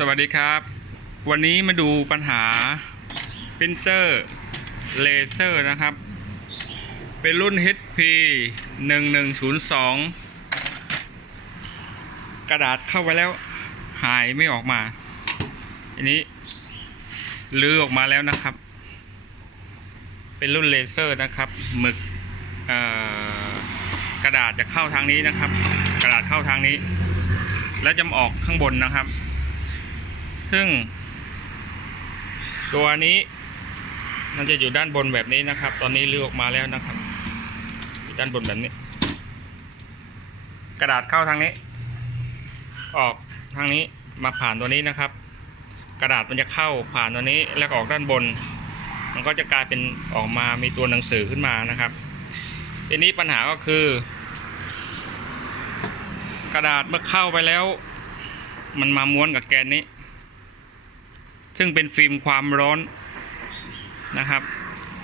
สวัสดีครับ วันนี้มาดูปัญหาปรินเตอร์เลเซอร์นะครับ เป็นรุ่น HP 1102 กระดาษเข้าไปแล้วหายไม่ออกมาอันนี้ลื้อออกมาแล้วนะครับ เป็นรุ่นเลเซอร์นะครับหมึกกระดาษจะเข้าทางนี้นะครับ กระดาษเข้าทางนี้ แล้วจะมออกข้างบนนะครับ ซึ่ง ตัวนี้ มันจะอยู่ด้านบนแบบนี้นะครับ ตอนนี้ลื้อออกมาแล้วนะครับด้านบนแบบนี้ กระดาษเข้าทางนี้ ออกทางนี้มาผ่านตัวนี้นะครับ กระดาษมันจะเข้าผ่านตัวนี้แล้วออกด้านบน มันก็จะกลายเป็นออกมามีตัวหนังสือขึ้นมานะครับทีนี้ปัญหาก็คือ กระดาษเมื่อเข้าไปแล้ว มันมาม้วนกับแกนนี้ ซึ่งเป็นฟิล์มความร้อนนะครับ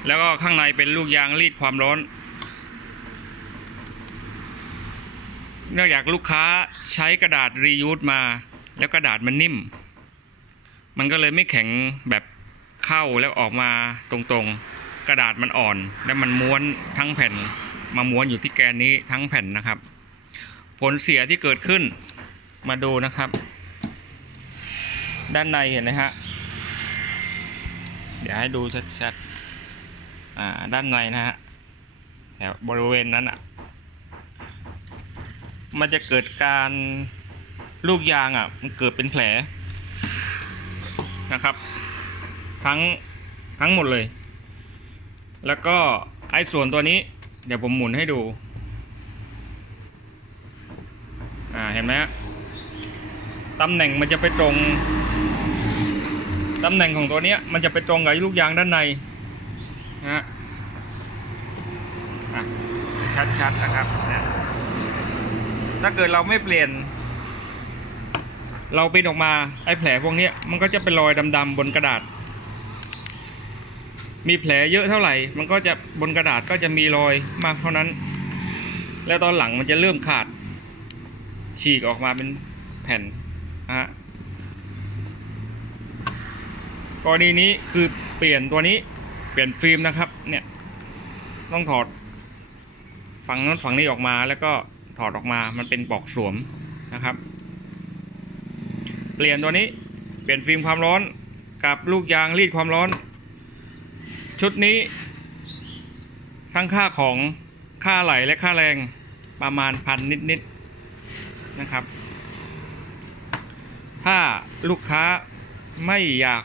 แล้วก็ข้างในเป็นลูกยางรีดความร้อน เนื่องจากลูกค้าใช้กระดาษรียูสมา แล้วกระดาษมันนิ่ม มันก็เลยไม่แข็งแบบเข้าแล้วออกมาตรงๆ กระดาษมันอ่อน แล้วมันม้วนทั้งแผ่นมาม้วนอยู่ที่แกนนี้ทั้งแผ่นนะครับ ผลเสียที่เกิดขึ้นมาดูนะครับ ด้านในเห็นไหมฮะ เดี๋ยวให้ดูชัดๆอ่าด้านในนะฮะแถวบริเวณนั้นอะ มันจะเกิดการลูกยางอะ มันเกิดเป็นแผลนะครับ ทั้งทั้งหมดเลย แล้วก็ไอ้ส่วนตัวนี้ เดี๋ยวผมหมุนให้ดู อ่าเห็นไหมฮะตำแหน่งมันจะไปตรง ตำแหน่งของตัวนี้มันจะไปตรงกับลูกยางด้านในนะฮะชัดๆนะครับนะถ้าเกิดเราไม่เปลี่ยน เราป็นออกมาไอ้แผลพวกนี้มันก็จะเป็นรอยดำๆบนกระดาษ มีแผลเยอะเท่าไหร่ มันก็จะบนกระดาษก็จะมีรอยมากเท่านั้น แล้วตอนหลังมันจะเริ่มขาดฉีกออกมาเป็นแผ่นนะฮะ กรณีนี้คือเปลี่ยนตัวนี้เปลี่ยนฟิล์มนะครับ เนี่ยต้องถอดฝั่งนั้นฝั่งนี้ออกมาแล้วก็ถอดออกมามันเป็นปลอกสวมนะครับ เปลี่ยนตัวนี้เปลี่ยนฟิล์มความร้อนกับลูกยางรีดความร้อน ชุดนี้ ทั้งค่าของค่าไหลและค่าแรงประมาณพันนิดๆนะครับ ถ้าลูกค้าไม่อยาก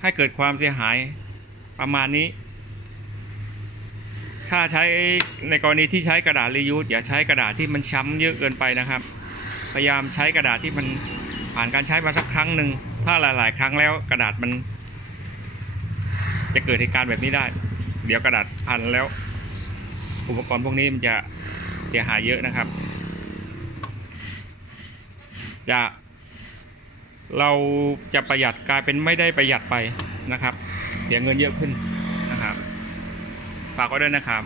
ให้เกิดความเสียหายประมาณนี้ ถ้าใช้ในกรณีที่ใช้กระดาษรียูสอย่าใช้กระดาษที่มันช้ำเยอะเกินไปนะครับ พยายามใช้กระดาษที่มันผ่านการใช้มาสักครั้งหนึ่งถ้าหลาย ๆ ครั้งแล้วกระดาษมัน จะเกิดเหตุการณ์แบบนี้ได้ เดี๋ยวกระดาษพันแล้ว อุปกรณ์พวกนี้มันจะเสียหายเยอะนะครับ จะ เราจะประหยัดกลายเป็นไม่ได้ประหยัดไปนะครับ เสียเงินเยอะขึ้นนะครับ ฝากไว้ด้วยนะครับ